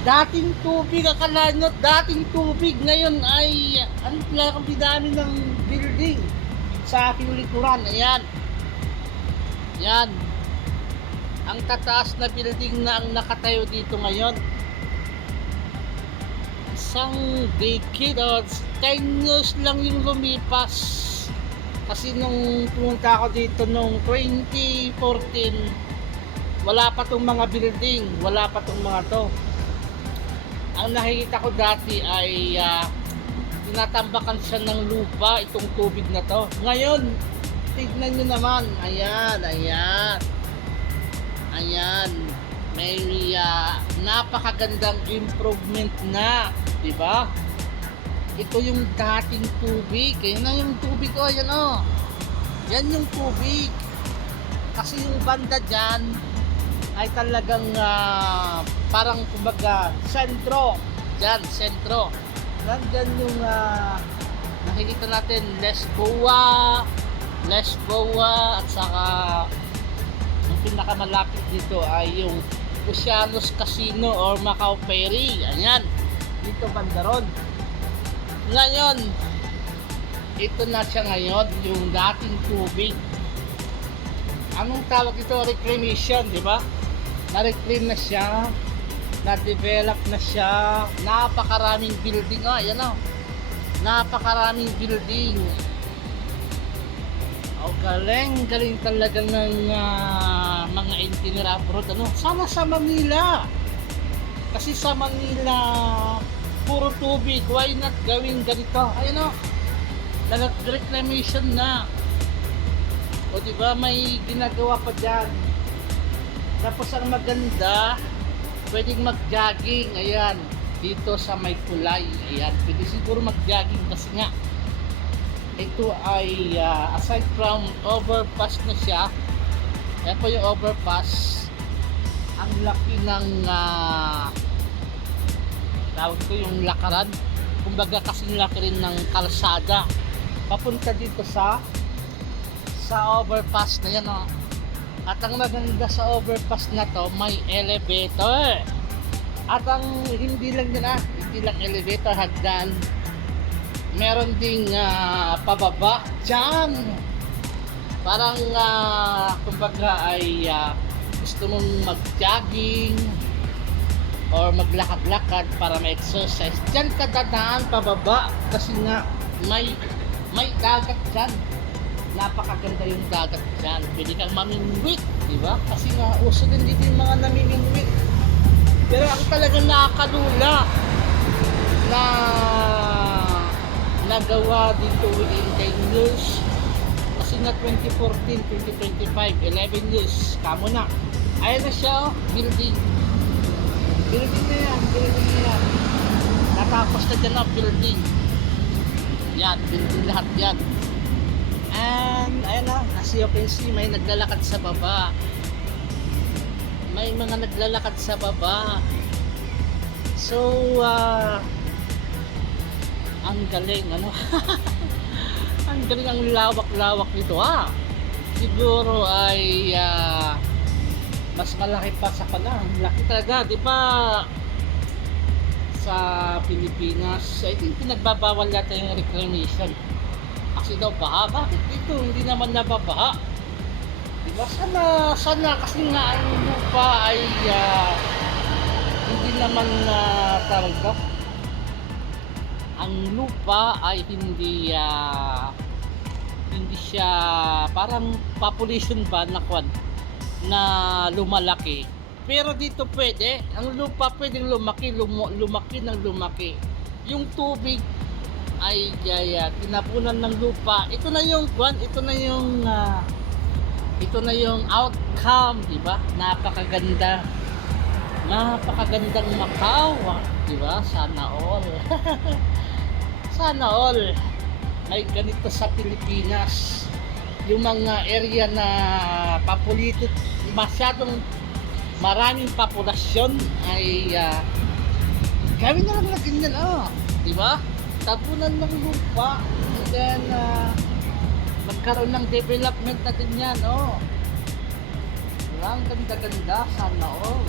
Dating tubig, akala nyo dating tubig, ngayon ay ano pala kang bidami ng building sa aking likuran. Ayan, yan ang tataas na building na ang nakatayo dito ngayon. Isang decade o 10 years lang yung lumipas, kasi nung pumunta ako dito nung 2014, wala pa tong mga building, wala pa tong mga to. Ang nakikita ko dati ay tinatambakan siya ng lupa itong tubig na to. Ngayon, tignan nyo naman. Ayan, ayan. Ayan. May napakagandang improvement na. Diba? Ito yung dating tubig. Ayan na yung tubig ko. Ayan o. Yan yung tubig. Kasi yung banda dyan ay talagang parang kumbaga sentro. Dyan, sentro. Nandyan yung nakikita natin Lesboa at saka yung pinakamalapit dito ay yung Oceanos Casino or Macau Ferry. Ayan, dito bandaron. Ngayon, ito na siya ngayon, yung dating tubig. Anong tawag ito? Reclamation, di ba? Na-reclaim na siya, na-develop na siya, napakaraming building. Ayan o, napakaraming building. Galing talaga ng mga engineer abroad. Sana sa Manila, kasi sa Manila puro tubig, why not gawin ganito? Ayan o, nag-reclamation na. O diba, may ginagawa pa dyan. Tapos ang maganda, pwedeng mag-jogging. Ayan, dito sa may kulay. Ayan, pwede siguro mag-jogging kasi nga ito ay aside from overpass na siya. Ayan po yung overpass. Ang laki ng tawag ko yung lakaran. Kumbaga kasing laki rin ng kalsada papunta dito sa overpass na yan o. At ang maganda sa overpass na to, may elevator. At ang hindi lang elevator, hagdan, meron ding pababa dyan. Parang kumbaga ay gusto mong mag-jogging or maglakad-lakad para ma-exercise, dyan ka dadaan pababa kasi nga may dagat dyan. Napakaganda yung dagat dyan. Pwede kang mamingwit, di ba? Kasi nga uso din dito yung mga namimingwit. Pero ang talagang nakakalula na nagawa dito within 10 years, kasi nga 2014, 2025, 11 years kamo na. Ayan na siya, building na yan. Natapos na dyan ang building yan, building lahat yan. And ayan na, as you can see, may naglalakad sa baba. May mga naglalakad sa baba. So ang galing ang galing, ang lawak-lawak nito siguro ay mas malaki pa sa kanang laki talaga, di ba? Sa Pilipinas, I think pinagbabawal yata yung reclamation kasi daw baha. Bakit dito hindi naman nababaha? Diba? Sana kasi nga ang lupa ay hindi naman tawag ba? Ang lupa ay hindi siya parang population ba na lumalaki. Pero dito pwede, ang lupa pwedeng lumaki ng lumaki. Yung tubig ay tinapunan ng lupa. Ito na yung outcome, di ba? Napakagandang Macau, di ba? Sana all. Sana all may ganito sa Pilipinas. Yung mga area na populated, masyadong maraming populasyon ay gawin na lang na ganyan, di ba? Tapunan ng lupa, and then magkaroon ng development na ganyan, Ang ganda-ganda, sana all.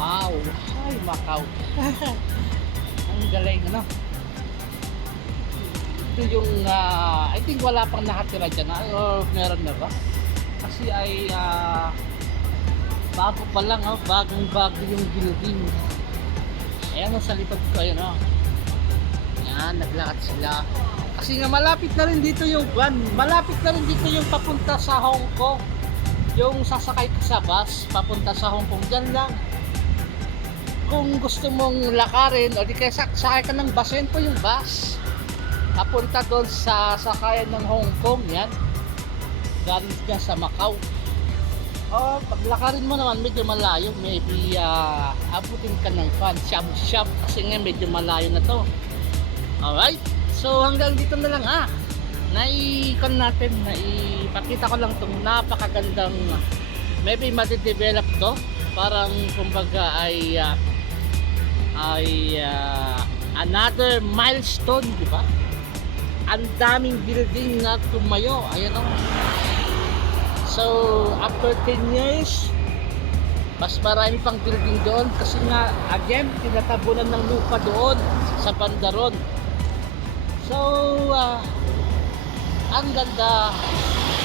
Wow! Ay, Macau. Ang galing, ano? Ito yung, I think wala pang nakatira dyan, or meron na ba? Kasi ay, bago pa lang, bagong bago yung building. Ayan, sa likod ko, ayan, Ayan, naglakad sila. Kasi nga malapit na rin dito yung malapit na rin dito yung papunta sa Hong Kong. Yung sasakay ka sa bus, papunta sa Hong Kong, dyan lang. Kung gusto mong lakarin, o di kaya sakay ka ng bus, yun po yung bus. Papunta doon sa sakayan ng Hong Kong, yan. Galing dyan sa Macau. O, paglakarin mo naman, medyo malayo. Maybe, abutin ka ng shop, kasi nga medyo malayo na to. Alright, so hanggang dito na lang naipakita ko lang itong napakagandang, maybe madidevelop to, parang kumbaga ay another milestone, di ba? Ang daming building na tumayo, ayan o. So after 10 years, mas marami pang building doon, kasi nga again tinatabunan ng lupa doon sa bandaron. So ang ganda,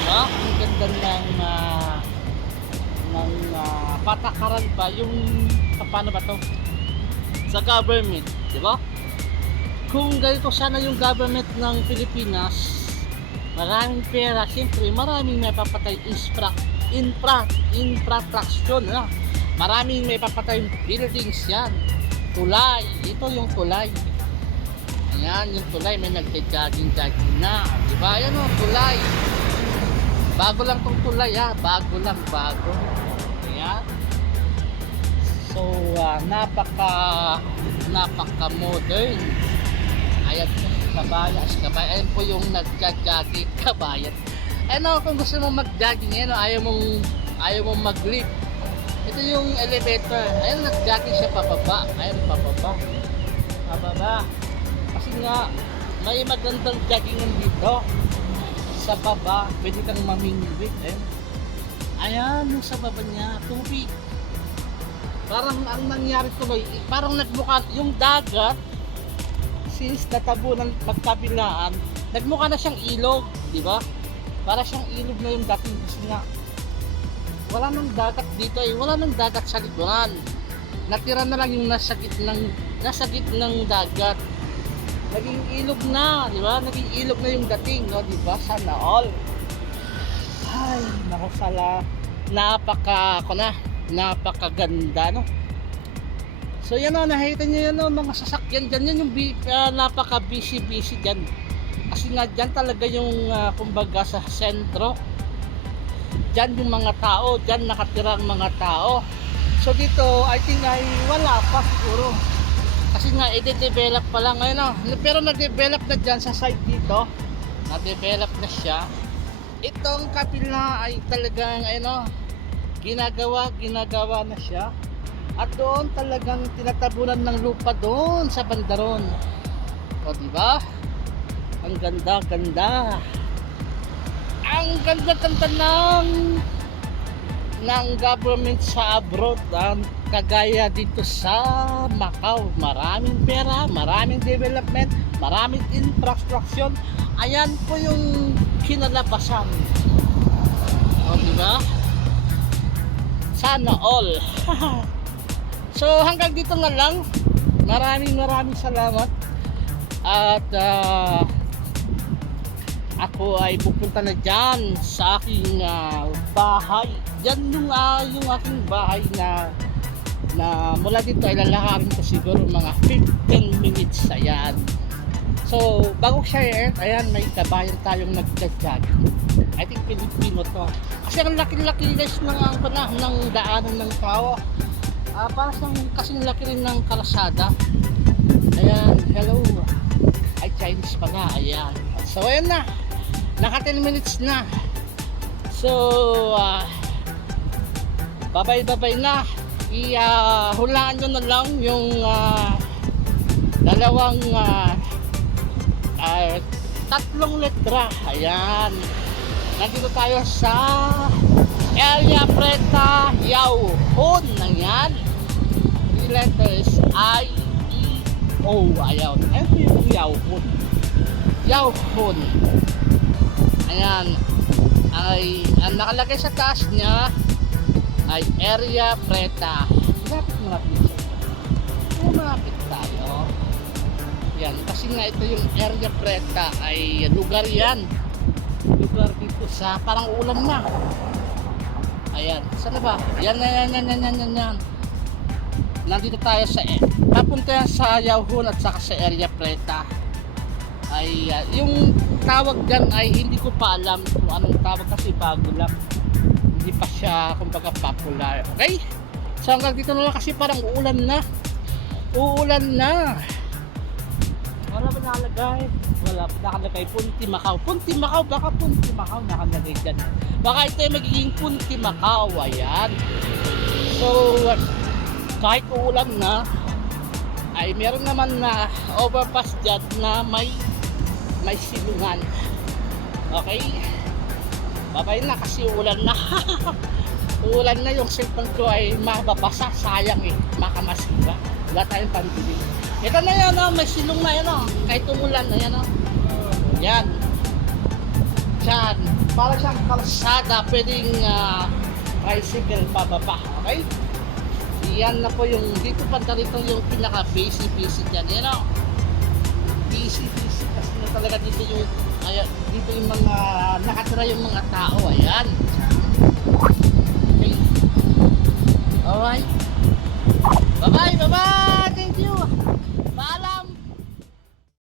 ang ganda ng patakaran ba yung paano ba to sa government, di ba? Kung ganito sana yung government ng Pilipinas, maraming pera, siyempre maraming may papatay infrastructure, maraming may papatay buildings yan, tulay, ito yung tulay. Ayan, yung tulay, may nagja-jogging na, di ba? Ayan tulay. Bago lang tong tulay, bago. Ayan. So, napaka modern. Ayan po, kabayan. Ayan po yung nagja-jogging, kabayan. Ayan kung gusto mong mag-jogging, ayaw mong mag-lift. Ito yung elevator. Ayan, nag-jogging siya pababa. Ayan, pababa. Kasi nga may magandang joggingan dito sa baba, pwede kang mamingwit. Ayan yung sa baba niya, tubig. Parang ang nangyari tuloy, parang nagmukha yung dagat, since natabunan magkabilaan, nagmukha na siyang ilog, di ba? Para siyang ilog na yung dating, kasi nga wala nang dagat dito, wala nang dagat sa likuran. Natira na lang yung nasa gitnang dagat. Naging ilog na, di ba? Naging ilog na yung dating, di ba? Sana all. Ay, naku, napakaganda, So yan nakita niyo yan, mga sasakyan dyan, yan yung napaka busy dyan. Kasi nga dyan talaga yung kumbaga sa sentro. Dyan yung mga tao, dyan nakatira ang mga tao. So dito, I think ay wala pa siguro. Kasi nga, i-develop pa lang ngayon, pero na-develop na dyan sa site dito. Na-develop na siya. Itong kapila ay talagang, ginagawa na siya. At doon talagang tinatabunan ng lupa doon sa bandaron. O, diba? Ang ganda. Ang ganda ng government sa abroad, kagaya dito sa Macau. Maraming pera, maraming development, maraming infrastructure. Ayan po yung kinalabasan. O, diba? Sana all. So hanggang dito na lang. Maraming salamat. At ako ay pupunta na dyan sa aking bahay. Dyan yung aking bahay na mula dito ay lalakarin ko siguro mga 15 minutes. Ayan. So bago siya ayan, may kabayan tayong nagjagjag. I think Pilipino to. Kasi ang laki-laki guys ng daanan ng tao. Para kasing laki rin ng kalsada. Ayan, hello. Ay, Chinese pala, ayan. So ayan na, naka 10 minutes na. So bye na. Hulaan nyo na lang yung dalawang tatlong letra. Ayan, nandito tayo sa Area Preta Yao Hon. Ayan, SIEO. Ayan. Ayun po yung Yauhon. Yauhon. Ayan. Ay, ang nakalagay sa taas niya ay Area Preta. Malapit siya. Malapit tayo. Yan, kasi nga ito yung Area Preta ay lugar yan. Lugar dito sa parang ulan na. Ayan, saan ba? Yan. Nandito tayo sa papunta yan sa Yauhon at saka sa Area Preta. Ay yung tawag dyan ay hindi ko pa alam kung anong tawag kasi bago lang. Hindi pa siya kumbaga popular. Okay? So hanggang dito na lang kasi parang uulan na. Uulan na. Wala ba nakalagay? Wala pa nakalagay. Punti Macau. Punti Macau. Baka Punti Macau nakalagay dyan. Baka ito ay magiging Punti Macau. Ayan. So kahit uulan na ay meron naman na overpass dyan na may silungan. Okay? Babay na kasi ulan na. Ulan na, yung cellphone ko ay mababasa. Sayang makamasira. Wala tayong pambili. Ito na yan, may silong na yan. Kahit umulan na yan. Yan. Diyan. Para siyang kalsada. Pwedeng tricycle pababa. Okay? Yan na po yung dito panta rito yung pinaka basic dyan. Yan o. Basic kasi na talaga dito yung dito yung mga nakatira yung mga tao. Ayan. Okay. Alright. Bye bye.